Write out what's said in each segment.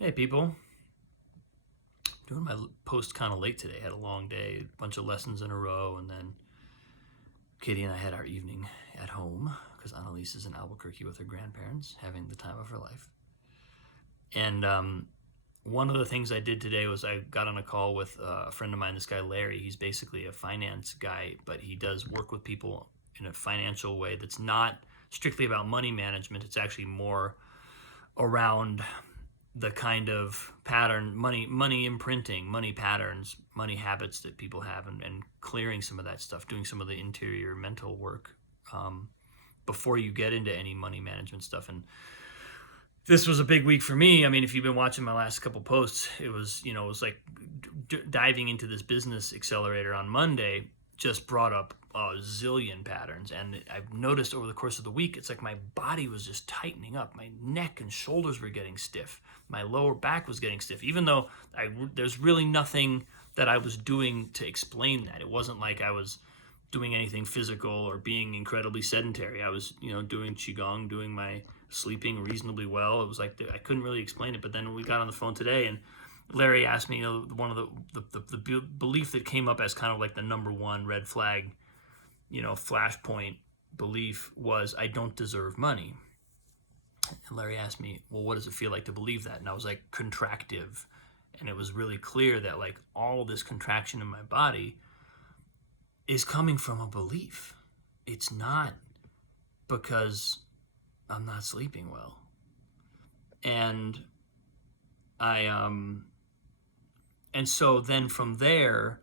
Hey people, doing my post kind of late today. Had a long day, a bunch of lessons in a row, and then Katie and I had our evening at home because Annalise is in Albuquerque with her grandparents, having the time of her life. And one of the things I did today was I got on a call with a friend of mine, this guy Larry. He's basically a finance guy, but he does work with people in a financial way that's not strictly about money management. It's actually more around the kind of pattern, money imprinting, money patterns, money habits that people have, and clearing some of that stuff, doing some of the interior mental work before you get into any money management stuff. And this was a big week for me. I mean, if you've been watching my last couple posts, it was like diving into this business accelerator on Monday just brought up a zillion patterns. And I've noticed over the course of the week, it's like my body was just tightening up. My neck and shoulders were getting stiff. My lower back was getting stiff, even though there's really nothing that I was doing to explain that. It wasn't like I was doing anything physical or being incredibly sedentary. I was, doing Qigong, doing my sleeping reasonably well. It was like I couldn't really explain it. But then we got on the phone today, and Larry asked me, one of the belief that came up as kind of like the number one red flag, flashpoint belief was I don't deserve money. And Larry asked me, well, what does it feel like to believe that? And I was like, contractive. And it was really clear that like all this contraction in my body is coming from a belief. It's not because I'm not sleeping well. And and so then from there,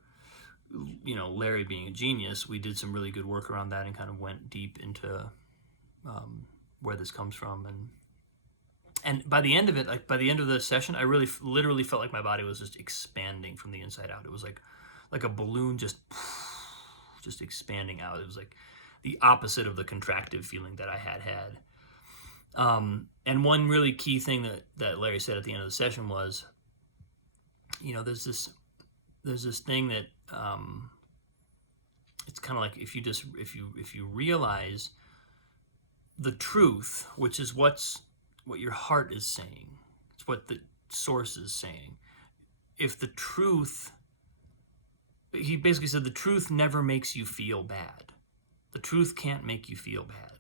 Larry being a genius, we did some really good work around that and kind of went deep into where this comes from. And by the end of it, like by the end of the session, I really literally felt like my body was just expanding from the inside out. It was like a balloon just expanding out. It was like the opposite of the contractive feeling that I had. And one really key thing that Larry said at the end of the session was, there's this thing that it's kind of like if you realize the truth, which is what your heart is saying, it's what the source is saying. If the truth, he basically said, the truth never makes you feel bad. The truth can't make you feel bad.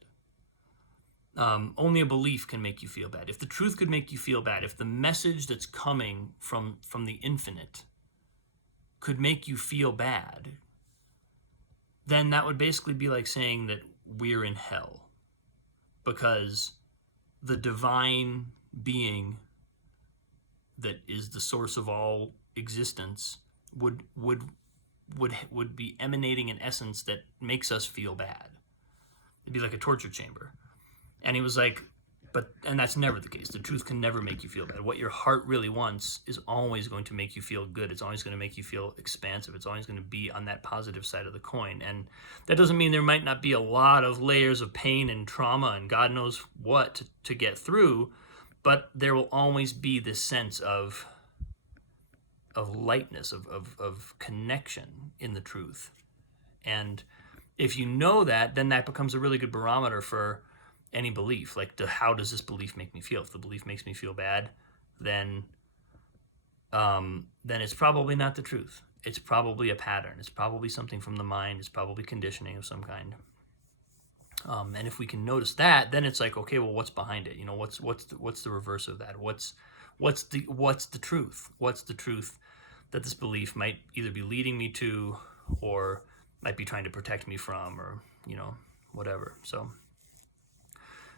Only a belief can make you feel bad. If the truth could make you feel bad, if the message that's coming from the infinite could make you feel bad, then that would basically be like saying that we're in hell because the divine being that is the source of all existence would be emanating an essence that makes us feel bad. It'd be like a torture chamber. And he was like, and that's never the case. The truth can never make you feel bad. What your heart really wants is always going to make you feel good. It's always going to make you feel expansive. It's always going to be on that positive side of the coin. And that doesn't mean there might not be a lot of layers of pain and trauma and God knows what to get through, but there will always be this sense of lightness, of connection in the truth. And if you know that, then that becomes a really good barometer for any belief. Like, how does this belief make me feel? If the belief makes me feel bad, then it's probably not the truth. It's probably a pattern. It's probably something from the mind. It's probably conditioning of some kind. And if we can notice that, then it's like, okay, well, what's behind it? What's the reverse of that? What's the truth? What's the truth that this belief might either be leading me to, or might be trying to protect me from, or whatever. So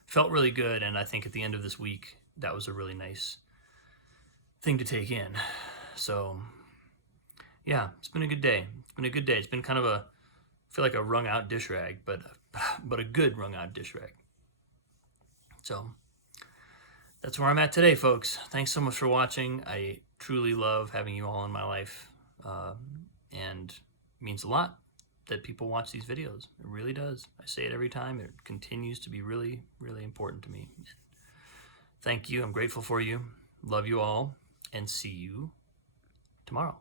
felt really good, and I think at the end of this week, that was a really nice thing to take in. So, yeah, it's been a good day. It's been kind of I feel like a wrung out dish rag, but a good wrung out dish rag. So, that's where I'm at today, folks. Thanks so much for watching. I truly love having you all in my life, and it means a lot that people watch these videos. It really does. I say it every time. It continues to be really, really important to me. Thank you. I'm grateful for you. Love you all, and see you tomorrow.